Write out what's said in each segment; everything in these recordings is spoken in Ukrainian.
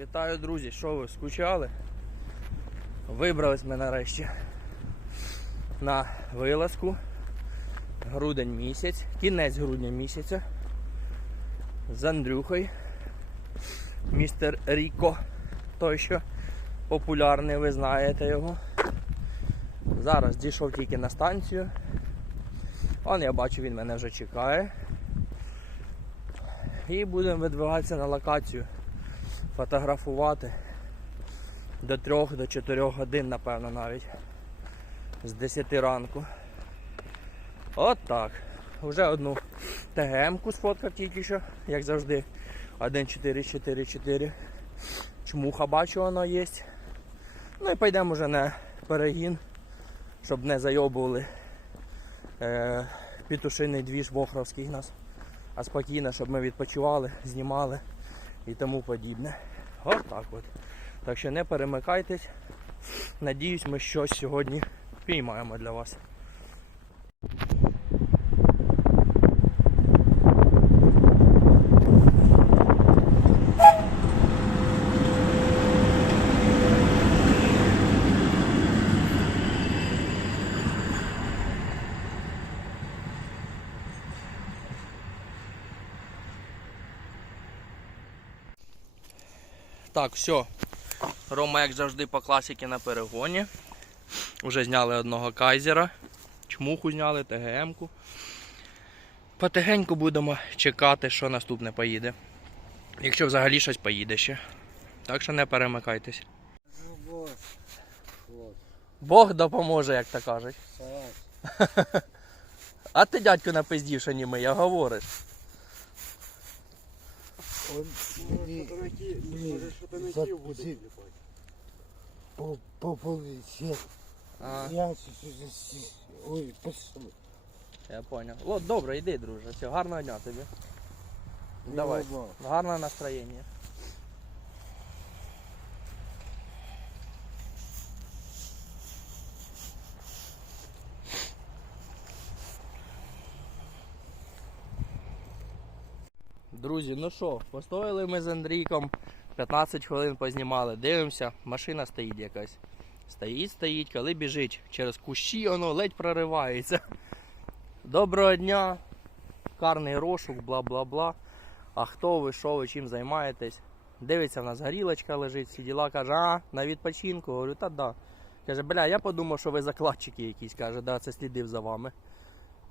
Вітаю, друзі! Що ви скучали? Вибрались ми нарешті на вилазку. Грудень місяць, кінець грудня місяця. З Андрюхою. Містер Ріко. Той, що популярний, ви знаєте його. Зараз дійшов тільки на станцію. Он я бачу, він мене вже чекає. І будемо видвигатися на локацію фотографувати до 3 до 4 годин, напевно, навіть з 10 ранку. От так. Вже одну ТГМ-ку сфоткав тільки що, як завжди. 1444. Чмуха бачу, воно є. Ну і пойдемо вже на перегін, щоб не зайобували е, петушиний двіж Вохровський нас. А спокійно, щоб ми відпочивали, знімали і тому подібне. Ось так от. Так що не перемикайтесь. Надіюсь, ми щось сьогодні піймаємо для вас. Так, все. Рома, як завжди, по класіки на перегоні. Уже зняли одного кайзера. Чмуху зняли, ТГМ-ку. Потихеньку будемо чекати, що наступне поїде. Якщо взагалі щось поїде ще. Так що не перемикайтесь. Бог допоможе, як то кажуть. А ти дядько напиздів, що німий, я говориш. Он. По, по. А, Я ой, понял. От, добре, йди, друже. Все, гарного дня тобі. Давай. Милого. Гарне настроєння. Друзі, ну що, постояли ми з Андрійком, 15 хвилин познімали, дивимося, машина стоїть якась. Стоїть, стоїть, коли біжить через кущі, воно ледь проривається. Доброго дня, карний розшук, бла-бла-бла. А хто ви, що ви, чим займаєтесь? Дивиться, в нас горілочка лежить, всі діла, каже, а, на відпочинку. Говорю, та да. Каже, бля, я подумав, що ви закладчики якісь. Каже, да, це слідив за вами.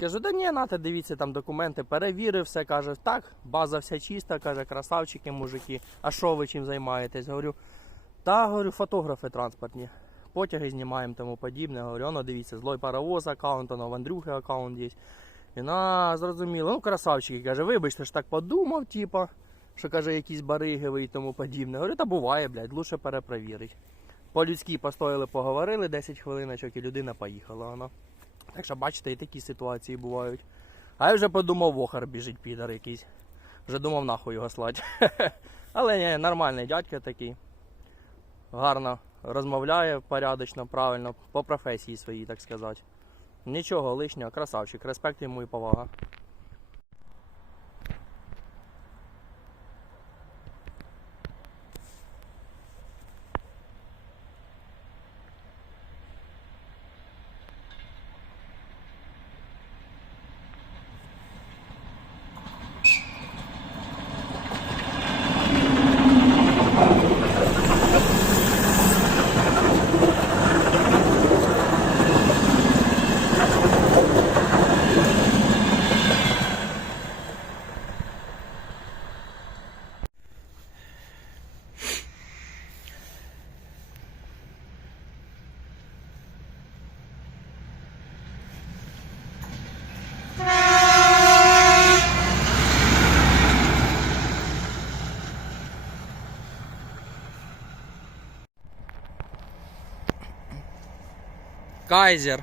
Кажу, да ні, нате, дивіться там документи, перевірив все, каже, так, база вся чиста, каже, красавчики, мужики. А що ви чим займаєтесь? Говорю, та говорю, фотографи транспортні. Потяги знімаємо тому подібне. Говорю, воно дивіться, злой паровоз аккаунт, в Андрюхи аккаунт є. І на, зрозуміло, ну красавчики, каже, вибачте, ж так подумав, типа, що каже, якісь бариги і тому подібне. Говорю, та буває, блядь, лучше перепровірить. По-людськи постояли, поговорили 10 хвилиночок і людина поїхала. Вона. Так що бачите, і такі ситуації бувають. А я вже подумав, вохар біжить підар якийсь. Вже думав нахуй його слати. Але ні, нормальний дядько такий. Гарно розмовляє порядочно, правильно, по професії своїй, так сказати. Нічого лишнього, красавчик, респект йому і повага. Кайзер.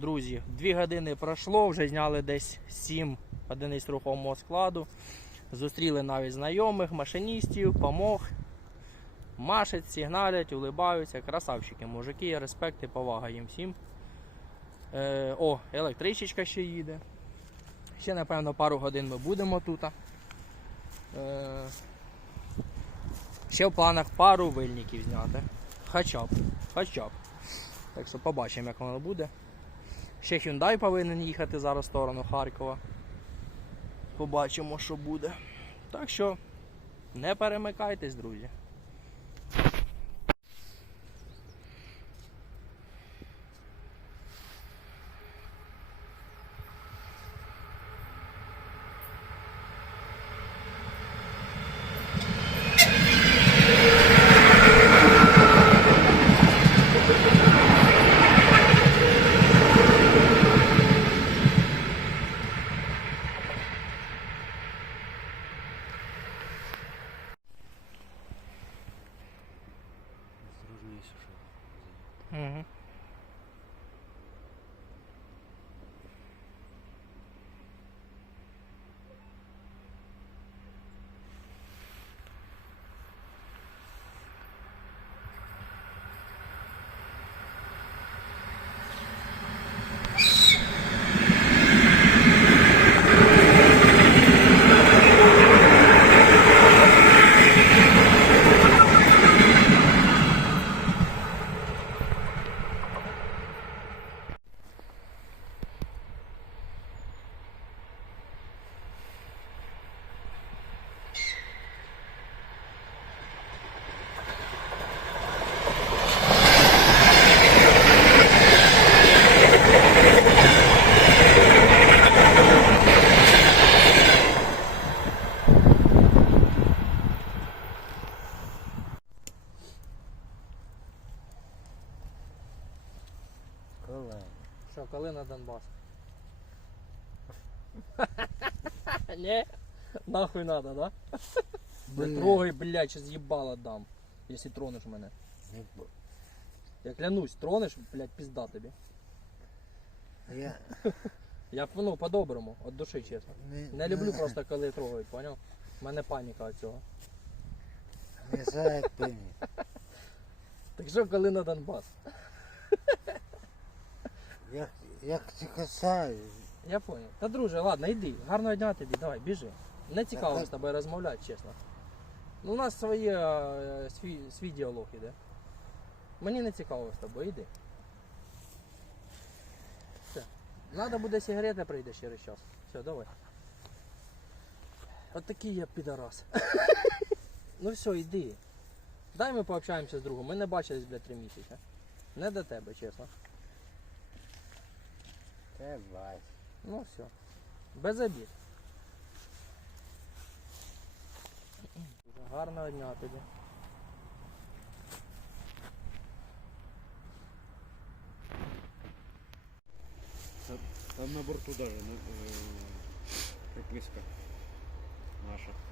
друзі, дві години пройшло, вже зняли десь 7 одиниць рухомого складу. Зустріли навіть знайомих, машиністів, помог. Машать, сигналять, улибаються. Красавчики, мужики, респект і повага їм всім. Е, о, електричечка ще їде. Ще, напевно, пару годин ми будемо тут. Е, ще в планах пару вильників зняти. Хоча б. Хоча б. Так що побачимо, як воно буде. Ще Hyundai повинен їхати зараз в сторону Харкова. Побачимо, що буде. Так що не перемикайтесь, друзі. Осторожно, если что. Угу. Коли? Що, коли на Донбас? Не? Нахуй надо, да? Не трогай, блядь, сейчас їбало дам. Якщо тронеш мене. Не Я клянусь, тронеш, блядь, пізда тобі. Я, Я ну, по-доброму, від душі, чесно. Не люблю просто, коли трогають, поняв? У мене паніка від цього. Не знаю, як пині. Так що, коли на Донбас? Як, як ти касаєш? Я понял. Та друже, ладно, йди. Гарного дня тобі, давай, біжи. Не цікаво з тобою розмовляти, чесно. Ну, у нас своє, е, свій, свій діалог іде. Мені не цікаво з тобою, йди. Все. Надо буде сигарети прийде через час. Все, давай. От такий я підарас. ну все, йди. Дай ми пообщаємося з другом. Ми не бачились, блядь, три місяці. Не до тебе, чесно. Давай. Ну все. Без обід. Гарного дня тобі. Там на борту даже э, приписка наша.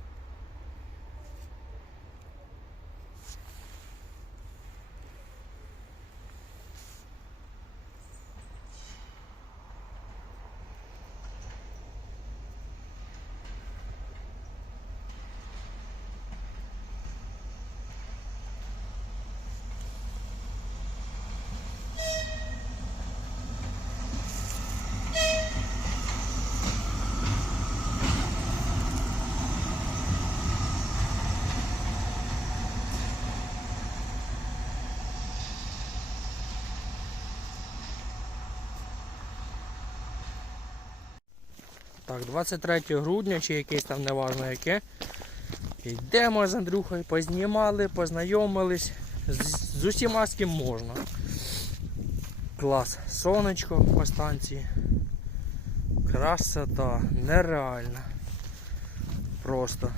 Так, 23 грудня чи якесь там неважно яке. Йдемо з Андрюхою, познімали, познайомились з, з усіма з ким можна. Клас. Сонечко по станції. Красота. Нереальна. Просто.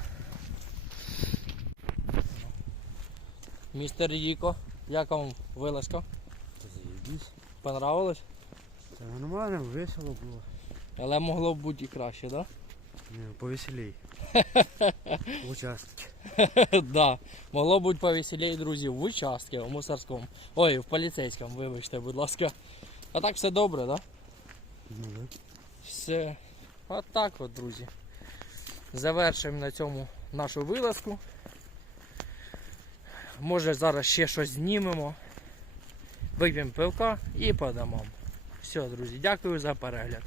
Містер Ріко, як вам вилазка? Понравилось? Та нормально, весело було. Але могло б бути і краще, так? Да? Не, повеселей. Участки. да, могло бути повеселей, друзі, в участку, в мусорському. Ой, в поліцейському, вибачте, будь ласка. А так все добре, да? Ну да. Все. От так от, друзі. Завершимо на цьому нашу вилазку. Може зараз ще щось знімемо. Вип'ємо пивка і подамо. Все, друзі, дякую за перегляд.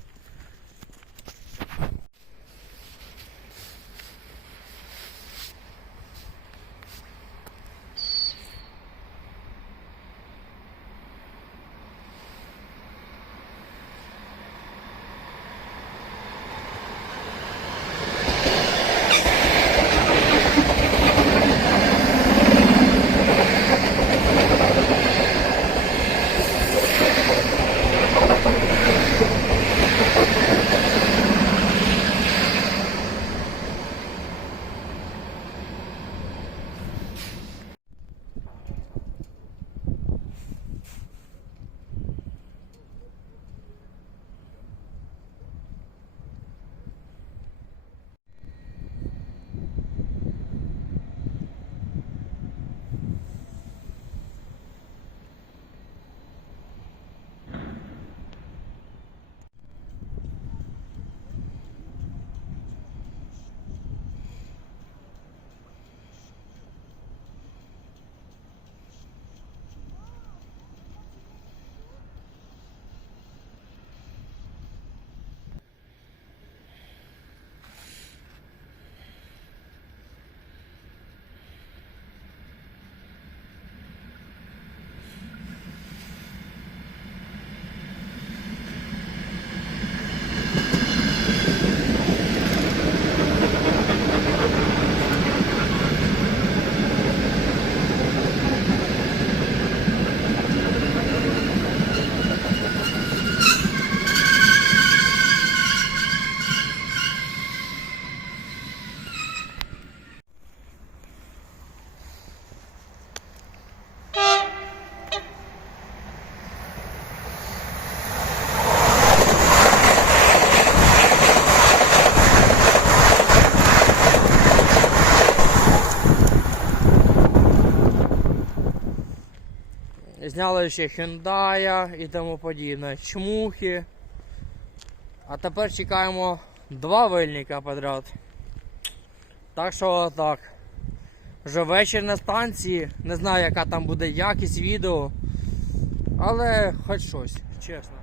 Зняли ще Hyundai і тому подібне. Чмухи. А тепер чекаємо два вильника подряд. Так що так. Вже вечір на станції. Не знаю, яка там буде якість відео. Але хоч щось, чесно.